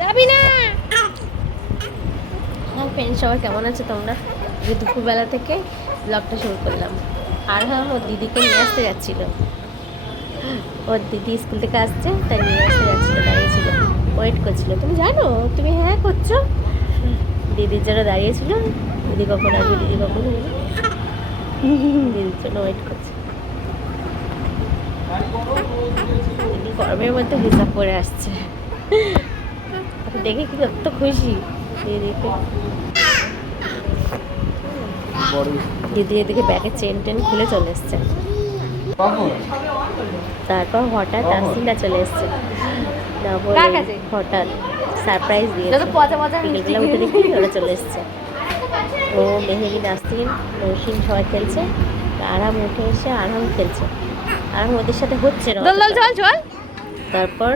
যাবি না। হ্যাঁ ফ্রেন্ড, সবাই কেমন আছে তোমরা? যে দুপুরবেলা থেকে ব্লগটা শুরু করলাম। আর হ্যাঁ, ওর দিদিকে নিয়ে আসতে যাচ্ছিল। ওর দিদি স্কুল থেকে আসছে, তাই নিয়ে আসতে যাচ্ছিলো, দাঁড়িয়েছিল, ওয়েট করছিল। তুমি জানো, তুমি হ্যাঁ করছো, দিদির জন্য দাঁড়িয়েছিল। দিদি কখন আসবে, দিদি কখন আসবে, দিদির জন্য ওয়েট করছে। দিদি গরমের মধ্যে হিসাব করে আসছে, দেখে কি কত খুশি দিদিকে। দিদি এদিকে ব্যাগের চেন টেন খুলে চলে এসছে। তারপর হঠাৎ আসিনা চলে এসছে, না বলে হঠাৎ সারপ্রাইজ দিয়েছে। বিকেলবেলা উঠে দেখি ওরা চলে এসছে। ও মেহেদি, নাসরিন, নৌসিন সবাই খেলছে। আরাম উঠে এসে আরাম খেলছে। আরাম ওদের সাথে হচ্ছে না। তারপর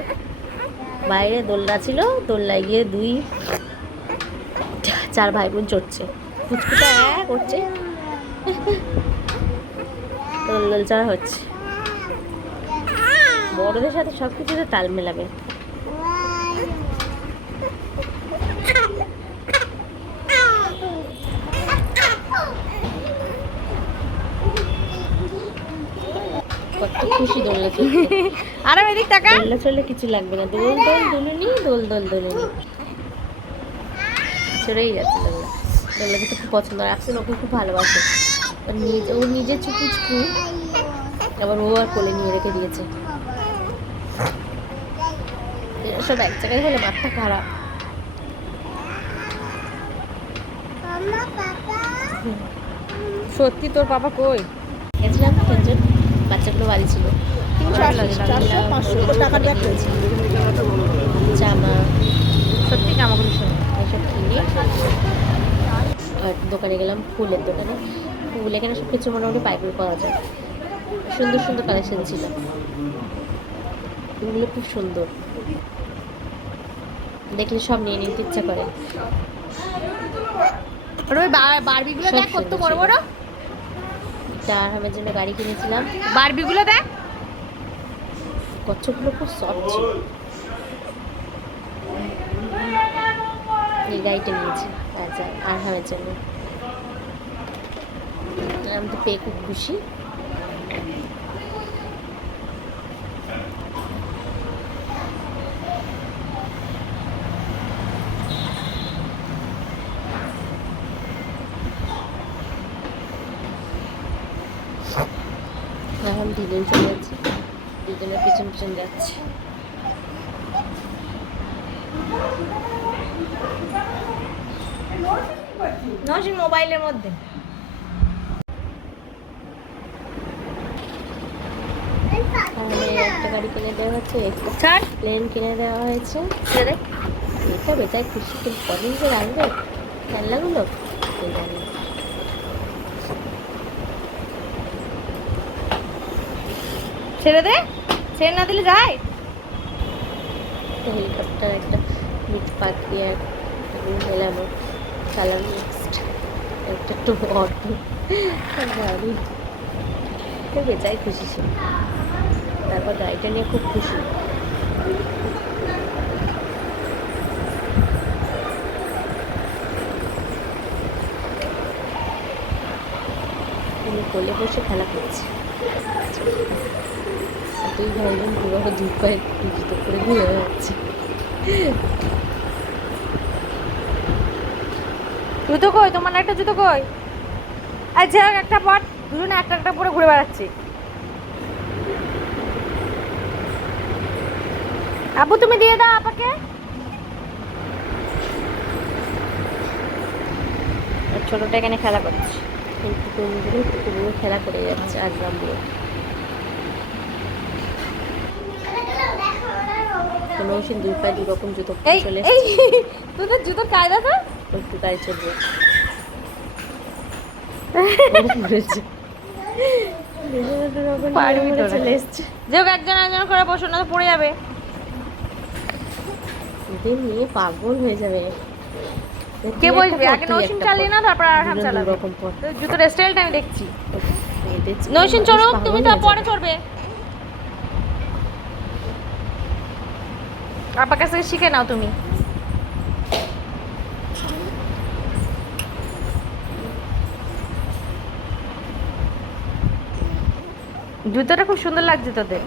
বাইরে দোলনা ছিল, দোলনায় গিয়ে 2-4 ভাই বোন চড়ছে। ফুচকুটা করছে, দোল চড়া হচ্ছে। বড়দের সাথে সব কিছুতে তাল মেলাবে। কত খুশি দোলনা চড়তে। আর এদিক টাকা দোলনা চড়লে কিছু লাগবে না, দোল দোল দোলনি, দোল দোল দোলনি, চড়েই যাচ্ছে দোলনা। দোলনাকে তো খুব পছন্দ, রাখছেন ওকে খুব ভালোবাসে। ওর নিজের চুপু, আবার ও আর কোলে নিয়ে রেখে দিয়েছে। সব এক জায়গায় হলে মাথা খারাপ। সত্যি তোর পাপা কই? গেছিলাম 3 জন, বাচ্চাগুলো বাড়ি ছিল। 300 টাকার ব্যাগ পেয়েছি। জামা সত্যি জামাগুলো শোনো এসব কিনে আর দোকানে গেলাম, ফুলের দোকানে। ফুল এখানে সব কিছু মোটামুটি পাইকারি পাওয়া যায়। সুন্দর সুন্দর কালেকশন ছিল, ফুলগুলো খুব সুন্দর, দেখলে সব নিয়ে নিতে ইচ্ছা করে। ওই বারবিগুলো দেখ কত বড় বড়। তার আমার জন্য গাড়ি কিনেছিলাম। বারবিগুলো দেখ, কচ্ছপগুলো খুব সফট ছিল। এই গাড়িটা নিয়েছি আর আমার জন্য। আমি তো পেয়ে খুব খুশি। এখন 2 জন চলে যাচ্ছে, 2 জনের পিছন পিছন যাচ্ছে। নসিন মোবাইলের মধ্যে। একটা গাড়ি কিনে দেওয়া হচ্ছে, একটা প্লেন কিনে দেওয়া হয়েছে। এটা বেচায় খুশি, কিন্তু কদিন যে রাখবে খেলনাগুলো জানি। ছেড়ে দে, ছেড়ে না দিলে যায়। একটা হেলিকপ্টার, একটা মিট পাখি, আর মেলাম কালার মিক্সড, একটা অটো গাড়ি, বেচায় খুশি ছিল। তারপর গাড়িটা নিয়ে খুব খুশি। আমি কোলে বসে খেলা করছি। 2 ভাই বোন পুরো 2 পায়ে জুতো করে ঘুরে যাচ্ছে। জুতো কই তোমার? একটা জুতো কই? আচ্ছা একটা পর, দুজনে একটা একটা পরে ঘুরে বেড়াচ্ছি। আব্বু তুমি দিয়ে দাও আপাকে। ছোটটা এখানে খেলা করছে, কিন্তু কুকুরগুলো খেলা করে যাচ্ছে আজরাম দিয়ে। নৌসিন 2 পায়ে 2 রকম জুতো চলে এসেছে। তোদের জুতোর কায়দা তো একটু গায়ে চলবে ঘুরেছে, চলে এসছে। যে একজন একজন করে বসো, না পড়ে যাবে। এদের নিয়ে পাগল হয়ে যাবে। কে বসবে? আগে নৌসিন চালিয়ে না, তারপর আরহাম চালাবে। জুতোর স্টাইলটা আমি দেখছি। নৌসিন চড়ুক, তুমি তো পরে চড়বে। আপার কাছ থেকে শিখে নাও তুমি। জুতোটা খুব সুন্দর লাগছে তোদের।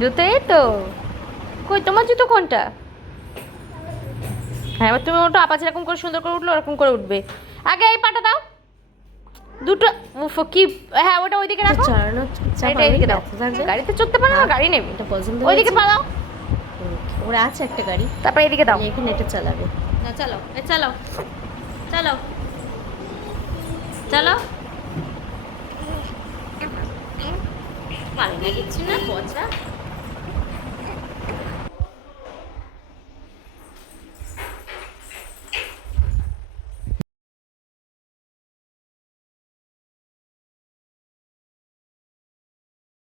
জুতো এই তো। কই তোমার জুতো কোনটা? হ্যাঁ এবার তুমি ওটা আপা যেরকম করে সুন্দর করে উঠলো ওরকম করে উঠবে। আগে এই পাটা দাও দুটো। উফ কি, হ্যাঁ ওটা ওইদিকে রাখো। চালানো এটা এইদিকে দাও। গাড়িতে চড়তে পারো না, গাড়ি নেবে। এটা পছন্দ ওইদিকে হয়েছে? পা দাও। ওরা আছে একটা গাড়ি, তারপরে এদিকে দাও। এখানে এটা চালাবে। না চলো এ চলো চলো চলো। পারে না কিচ্ছু না পচা।